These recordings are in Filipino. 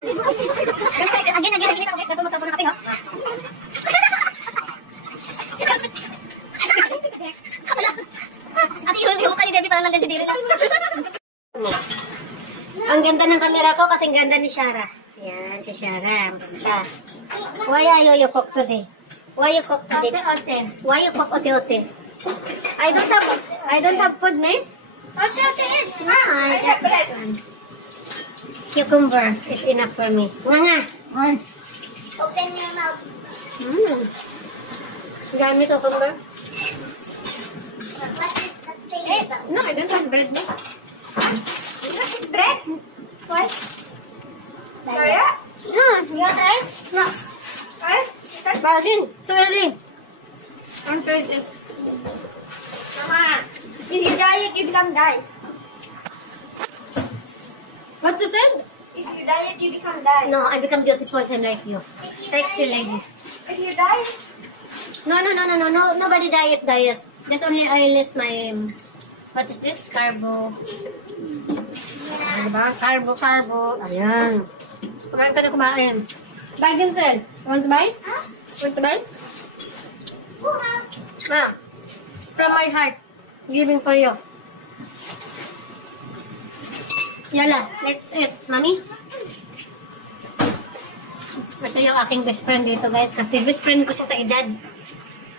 Again, sa guys, nagumot na kape, ha? Ate, yung ka ni Debbie parang nandiyan dito na. Ang ganda ng camera ko kasi ang ganda ni Shara. Yan, si Shara. Why are you cook today? Why you cook today? Why you cook ote-ote? I don't have food, man. Ote-ote. Just this one. Cucumber is enough for me. Nga. Open your mouth. Gamit cucumber. What is the taste? No, I don't have bread. Bread? What? Kaya? No, you want rice? No. Balin, so early. I'm trying it. Mama, if you diet, you become die. What you said? If you diet, you become die. No, I become beautiful and like you. Sexy lady. If you die, No, nobody diet. Just only I list my, what is this? Carbo. Diba? Carbo. Ayan. Kumain ka na kumain. Bargain sale. Want to buy? huh? Want to buy? From my heart. Giving for you. Yala, let's eat. Mami? Ito yung aking best friend dito, guys. Kasi best friend ko siya sa edad.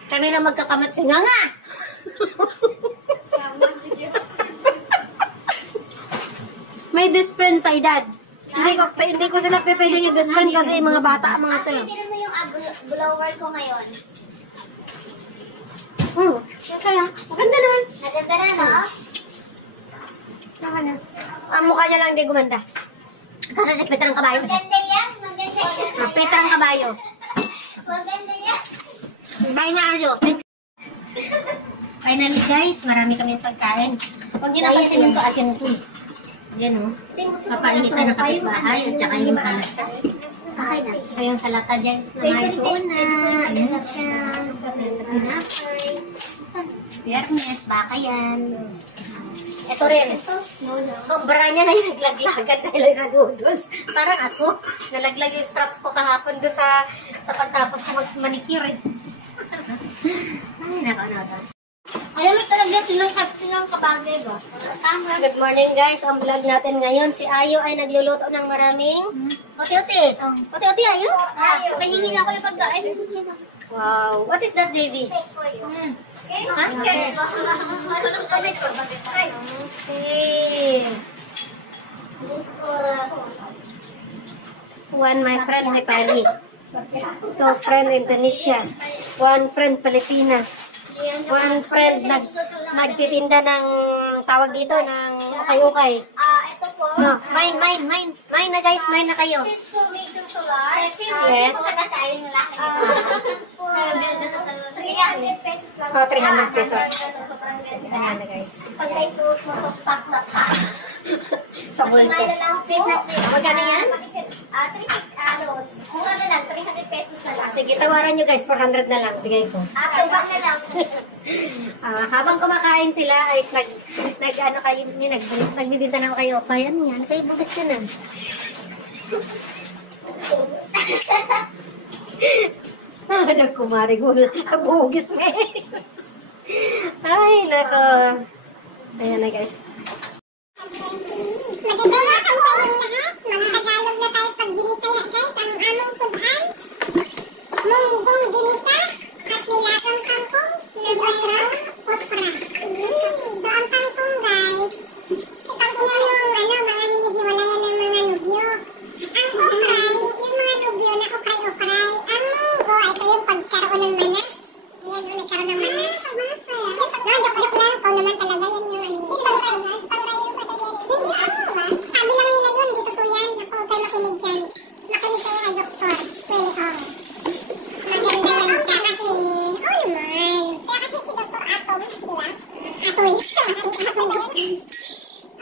Kami na magkakamat si Nga! May best friend sa edad. Hindi ko sila pwedeng yung best friend kasi mga bata, mga to. Tinan mo yung blower ko ngayon. Okay lang. Maganda naman. Maganda na, no? Maganda. Ang mukha niya lang hindi gumanda. Kasi si Peter ang kabayo. Maganda yan. Maganda yan. Peter ang kabayo. Maganda yan. Bye na ayo. Finally guys, marami kami pagkain. Huwag niyo napansin yung asin ko. Yan o. Papainitan ng kapitbahay at saka yung salata. Okay na. Ito yung salata dyan. Na may tuna. Ayan siya. Biyernes, baka yan. Ito rin. Sobra niya na yung naglaglagan dahil sa noodles. Parang ako, nalaglag yung straps ko kahapon dun sa pagtapos ko mag-manicure eh. Ay, nako. Alam mo talaga sinong kabagay ba? Good morning guys, ang vlog natin ngayon. Si Ayo ay nagluluto ng maraming ote-ote. Ote-ote, Ayo? Pahingin ako ng pagkain. Wow, what is that, Davy? Ha? Okay. One my friend Nepali. Two friend Indonesia. One friend Filipina. One friend nagtitinda ng tawag dito ng ukay-ukay. Ito po. No, mine na guys, mine na kayo. It's to make the solar. Yes. Nakakain ng laki nito. 300 pesos lang. Oh, 300 pesos. Sobrang ganda. Ayan na guys. Pag may suot mo, pack na pack. Sa bulsa. Pag lang fit na fit. Magkano yan? Mura na lang, 300 pesos na lang. Sige, tawaran nyo guys, 400 na lang. Bigay ko. Tumbang na lang. Habang kumakain sila, ay nagbibinta na ako kayo. Kaya ano yan? Kayo bugas yun ah. Nagkumarigol. Bugis me. Ay, nako. Ayan na guys. Magandang hapon sa inyong lahat. Mga Tagalog na tayo pag ginitaya guys. Ang among sudhan. Munggong ginita at nilagang kangkong na bayraw opera. So ang kangkong guys, yan yung mga hinihiwalayan ng mga nubyo. Ang okray, yung mga nubyo na okray-okray. Ang munggo, ito yung pagkaroon ng manas. Yan yung nagkaroon ng manas. No, joke lang. Ikaw naman talaga yan yung ano. Sabi lang nila yun, di totoo yan. Ako, huwag kayo makinig dyan. Makinig kayo kay Dr. Welcome. Maganda yan siya kasi, naman. Kaya kasi si Dr. Atom, di ba? Atoy. Atom ba yan? Hindi,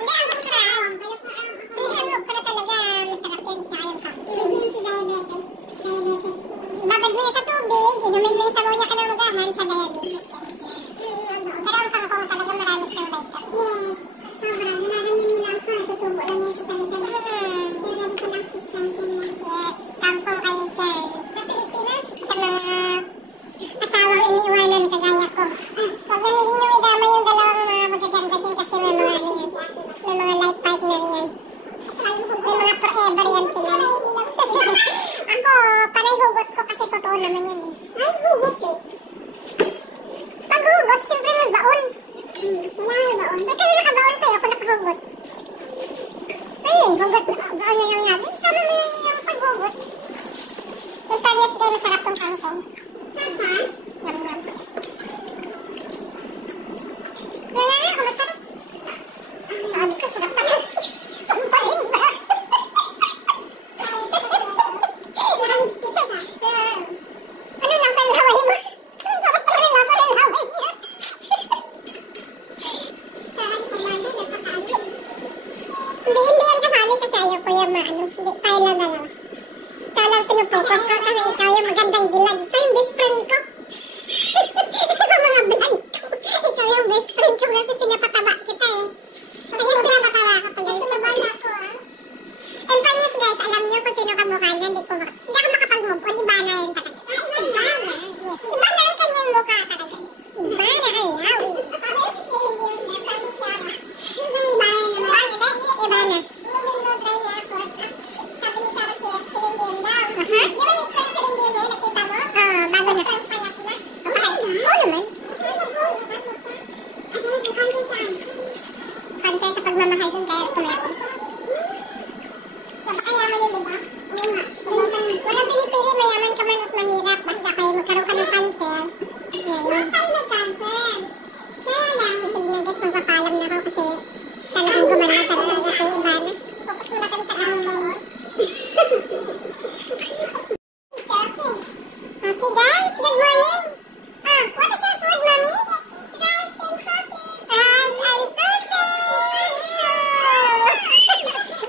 ang Dr. Atom. Hindi, ang Dr. talaga, masarap yan siya. Ayaw ka. Hindi yun si diabetes. Diabetic. Babad mo yan sa tubig, inumin mo yung sabaw niya ka na magahan sa diabetes. Pero ang kangkong talaga marami siyang vitamin. Yes. Sobra, ginaganyan nila ako. Tutubo lang yan sa palitan. Kaya ganito lang sustansya niya. Nagbabaryan sila. Ako, panay hugot ko kasi totoo naman yan eh. Ay, hugot eh. Pag hugot, siyempre may baon. Kailangan baon. May kayo nakabaon kayo ako nakahugot. Ayun, hugot. Baon na lang natin. Sama mo yung paghugot. Yung fairness kayo, masarap tong kangkong. Saka? Yum-yum. Wala nga ako, masarap. Sabi ko, sarap pala. Sampalin ba? Ano lang palaway mo? Ang sarap pala rin lang palaway niya. Hindi yan kasali kasi ayaw ko yung maano. Hindi, tayo lang dalawa. Ikaw lang pinupokus ko kasi ikaw yung magandang dilag. Ikaw yung best friend ko. Ikaw mga vlog ko. Ikaw yung best friend ko kasi pinapataba kita eh. Kapag yung pinapatawa ka pa guys. Tumabala ako ah. And fairness guys, alam niyo kung sino kamukha niya. Hindi ako makapag-move on. Iba na yun talaga. Iba na. Yes. Iba na ang kanyang mukha talaga. Iba na ang lawi. Hindi, iba na naman. Iba na. Sabi ni Sarah silindiyan daw. Di ba yung silindiyan mo yun? Nakita mo? Oo, bago na. Payat na. Oo naman. Concern sa pagmamahal dun kaya kumeron. Napakayaman yun, diba? Oo nga. Walang pinipili, mayaman ka man at mahirap. Basta kayo magkaroon ka ng cancer. Ngayon. Tayo may cancer. Kaya lang. Sige na guys, magpapalam na ako kasi talagang gumana talaga kasi iba na. Focus muna kami sa amo. Okay guys, good morning. What is your food, mommy? Rice and sausage. Rice and sausage.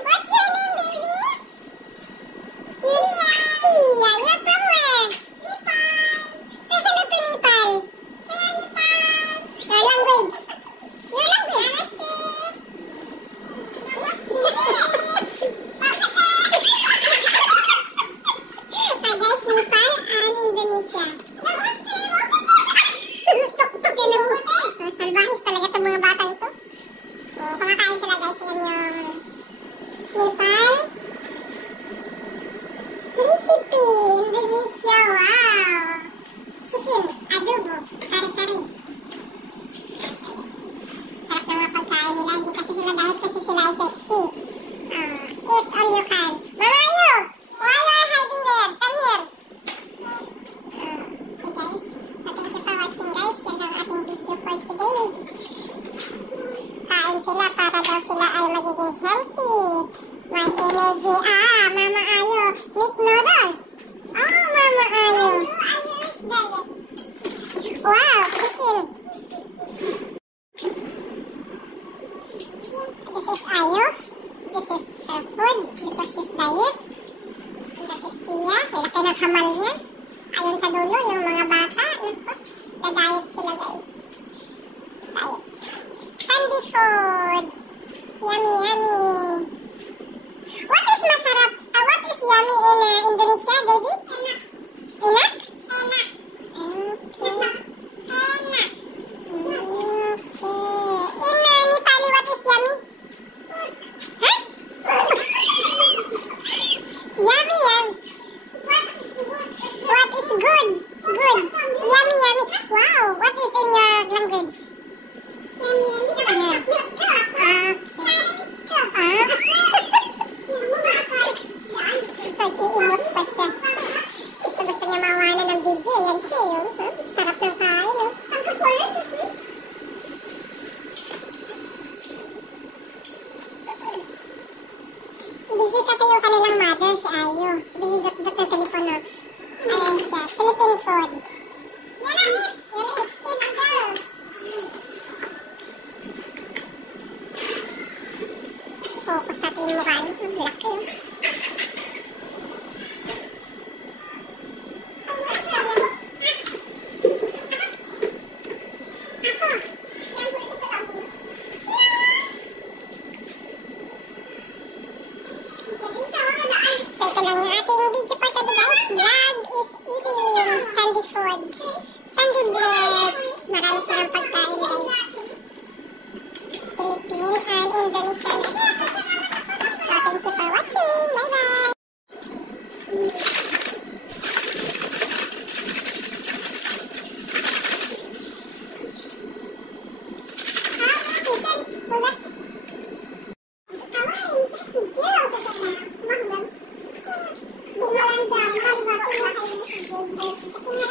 What's your name, baby? Pia. Pia, you're from where? Nepal. Say hello to Nepal. Hello, Nepal. Your language. Your language. Hi guys, Nepal and Indonesia. Tuk-tukin na mo. Salbahis talaga itong mga bata ito. Kumakain sila guys. Yan yung Nepal. Recipe, Indonesia. Wow. Chicken, adobo, kari-kari. Sarap ng mga pagkain nila. Hindi kasi sila diet kasi sila ay sexy. Eat all you can. Mamayo! Why you are hiding there? Come here. Okay guys. So thank you for watching guys. Yan ang ating video for today. Kain sila para daw sila ay magiging healthy. May energy. Mama Ayo. Meat noodles. Oh, Mama Ayo. Wow, chicken. This is Ayo. This is her food because she's diet. And that is Tia. Laki ng hamal niya. Ayun sa dulo, yung mga bata. Na-diet sila guys. Diet. Candy food. Yummy, yummy. What is masarap? What is yummy in Indonesia, baby? Enak. Enak? Enak. Okay. Enak. Okay. In Nepali, what is yummy? Huh? Yummy, yum. What is good? Good. Yummy, yummy. Wow. What is in your language? Yummy, yummy. Nag-i-emote pa siya. Gusto niya mawanan ng video. Yan siya yun. Sarap ng kain. Ang kapulit. Busy kasi yung kanilang mother, si Ayo. Busy dot-dot ng telepono. Ayan siya. Philippine food. Yan na it! Yan na it! Yan na girl! Focus natin yung mukha niyo. Laki yun. Kasi nga